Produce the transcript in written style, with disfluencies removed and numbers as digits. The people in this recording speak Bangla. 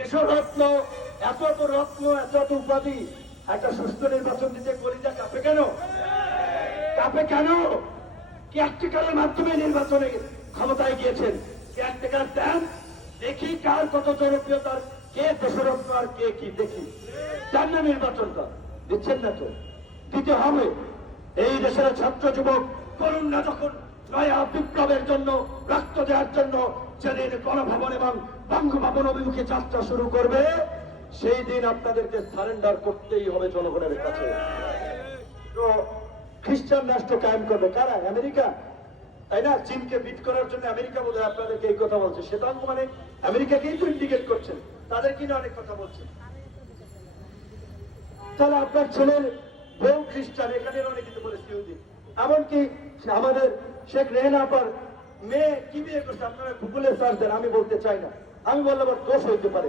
দেশরত্ন, এত এত রত্ন, এত এত উপাধি, একটা সুস্থ নির্বাচন দিতে কলিজা কাঁপে কেন? কাঁপে কেন? কেয়ারটেকারের মাধ্যমে নির্বাচনে ক্ষমতায় গিয়েছেন। কেয়ারটেকার দেন, দেখি কার কত জনপ্রিয়তার, কে দেশরত্ন আর কে কি দেখি। দেন না নির্বাচনটা, দিচ্ছেন না তো, দিতে হবে। এই দেশের ছাত্র যুবক তরুণরা যখন নয়া বিপ্লবের জন্য রক্ত দেওয়ার জন্য যেদিন গণভবন এবং বঙ্গভবন অভিমুখে যাত্রা শুরু করবে, সেই দিন আপনাদেরকে সারেন্ডার করতেই হবে জনগণের কাছে। তো খ্রিস্টান রাষ্ট্র কায়েম করবে কারা? আমেরিকা, তাই না? চীনকে বিট করার জন্য আমেরিকা বোধহয় আপনাদেরকে এই কথা বলছে। শ্বেতাঙ্গ মানে আমেরিকাকেই তো ইন্ডিকেট করছেন, তাদের কিনা অনেক কথা বলছেন। তাহলে আপনার ছেলের বউ খ্রিস্টান, এখানে অনেক কিছু বলেছে ইহুদি। এমনকি আমাদের শেখ রেহানা আপার মেয়ে কি বিয়ে করছে আপনারা গুগলে সার্চ দেন, আমি বলতে চাই না, আমি বললাম দোষ হইতে পারে।